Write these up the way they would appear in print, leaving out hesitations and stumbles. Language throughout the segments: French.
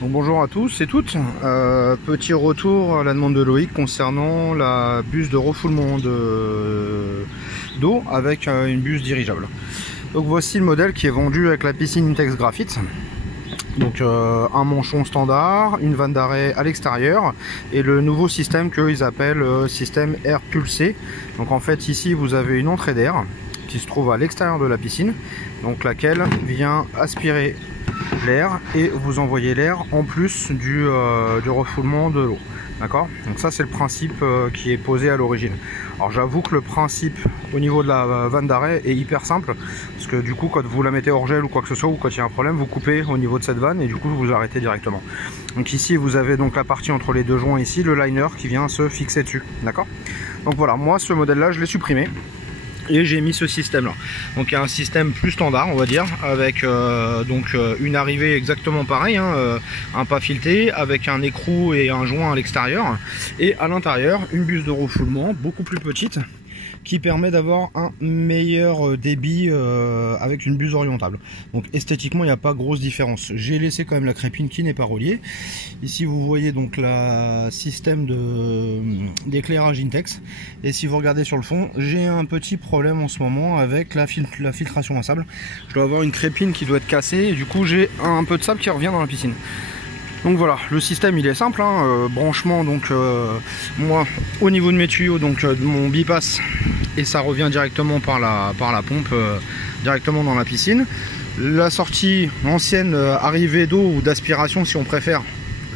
Donc bonjour à tous et toutes. Petit retour à la demande de Loïc concernant la buse de refoulement d'eau avec une buse dirigeable. Donc voici le modèle qui est vendu avec la piscine Intex Graphite. Donc un manchon standard, une vanne d'arrêt à l'extérieur et le nouveau système qu'ils appellent système air pulsé. Donc en fait ici vous avez une entrée d'air qui se trouve à l'extérieur de la piscine, donc laquelle vient aspirer l'air et vous envoyez l'air en plus du refoulement de l'eau. D'accord? Donc ça c'est le principe qui est posé à l'origine. Alors j'avoue que le principe au niveau de la vanne d'arrêt est hyper simple, parce que du coup quand vous la mettez hors gel ou quoi que ce soit, ou quand il y a un problème, vous coupez au niveau de cette vanne et du coup vous arrêtez directement. Donc ici vous avez donc la partie entre les deux joints ici, le liner qui vient se fixer dessus. D'accord? Donc voilà, moi ce modèle là je l'ai supprimé et j'ai mis ce système là. Donc il y a un système plus standard on va dire, avec une arrivée exactement pareil, un pas fileté avec un écrou et un joint à l'extérieur, et à l'intérieur une buse de refoulement beaucoup plus petite qui permet d'avoir un meilleur débit avec une buse orientable. Donc esthétiquement il n'y a pas grosse différence. J'ai laissé quand même la crépine qui n'est pas reliée. Ici vous voyez donc le système d'éclairage Intex, et si vous regardez sur le fond, j'ai un petit problème en ce moment avec la filtration à sable. Je dois avoir une crépine qui doit être cassée et du coup j'ai un peu de sable qui revient dans la piscine. Donc voilà, le système il est simple, branchement donc moi au niveau de mes tuyaux, donc de mon bypass, et ça revient directement par la pompe directement dans la piscine. La sortie ancienne arrivée d'eau ou d'aspiration si on préfère,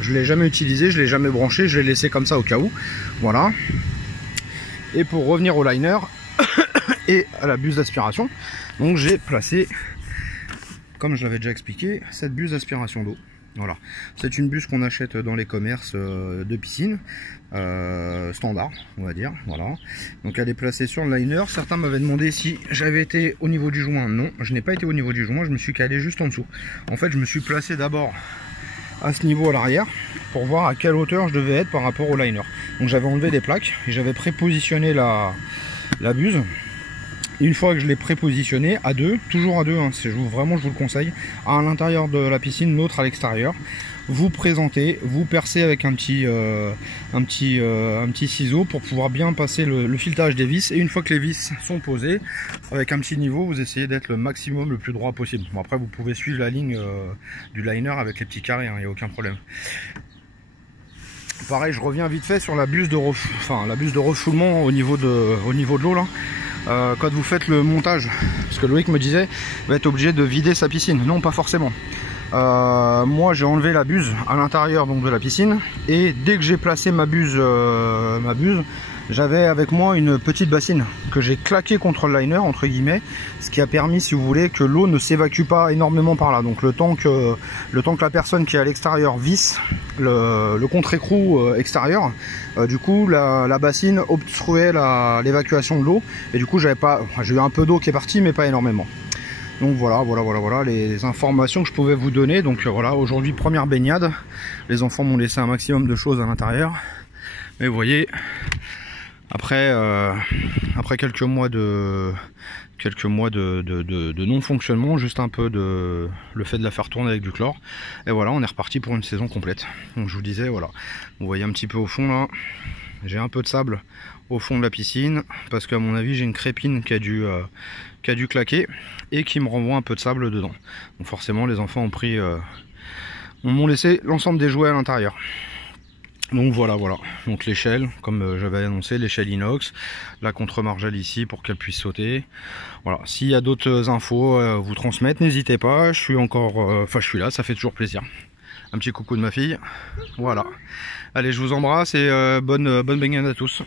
je l'ai jamais utilisé, je l'ai jamais branché, je l'ai laissé comme ça au cas où. Voilà. Et pour revenir au liner et à la buse d'aspiration, donc j'ai placé, comme je l'avais déjà expliqué, cette buse d'aspiration d'eau. Voilà, c'est une buse qu'on achète dans les commerces de piscine standard on va dire. Voilà, donc elle est placée sur le liner. Certains m'avaient demandé si j'avais été au niveau du joint. Non, je n'ai pas été au niveau du joint, je me suis calé juste en dessous. En fait je me suis placé d'abord à ce niveau à l'arrière pour voir à quelle hauteur je devais être par rapport au liner. Donc j'avais enlevé des plaques et j'avais prépositionné la buse. Une fois que je l'ai prépositionné à deux, toujours à deux, vraiment je vous le conseille, à l'intérieur de la piscine, l'autre à l'extérieur, vous présentez, vous percez avec un petit ciseau pour pouvoir bien passer le filetage des vis, et une fois que les vis sont posées, avec un petit niveau, vous essayez d'être le maximum le plus droit possible. Bon, après vous pouvez suivre la ligne du liner avec les petits carrés, il n'y a aucun problème. Pareil, je reviens vite fait sur la buse de refoulement au niveau de l'eau là. Quand vous faites le montage, parce que Loïc me disait va être obligé de vider sa piscine. Non, pas forcément. Moi j'ai enlevé la buse à l'intérieur donc de la piscine, et dès que j'ai placé ma buse, j'avais avec moi une petite bassine que j'ai claqué contre le liner entre guillemets, ce qui a permis, si vous voulez, que l'eau ne s'évacue pas énormément par là. Donc le temps que la personne qui est à l'extérieur visse le contre-écrou extérieur, du coup la bassine obstruait l'évacuation de l'eau, et du coup j'ai eu un peu d'eau qui est partie mais pas énormément. Donc voilà les informations que je pouvais vous donner. Donc voilà, aujourd'hui première baignade, les enfants m'ont laissé un maximum de choses à l'intérieur, mais vous voyez, après quelques mois de non-fonctionnement, juste un peu le fait de la faire tourner avec du chlore, et voilà, on est reparti pour une saison complète. Donc je vous disais, voilà, vous voyez un petit peu au fond là, j'ai un peu de sable au fond de la piscine, parce qu'à mon avis j'ai une crépine qui a dû claquer et qui me renvoie un peu de sable dedans. Donc forcément les enfants m'ont laissé l'ensemble des jouets à l'intérieur. Donc voilà, donc l'échelle, comme j'avais annoncé, l'échelle inox, la contre-margelle ici pour qu'elle puisse sauter. Voilà, s'il y a d'autres infos à vous transmettre, n'hésitez pas, je suis là, ça fait toujours plaisir. Un petit coucou de ma fille, voilà. Allez, je vous embrasse et bonne baignade à tous.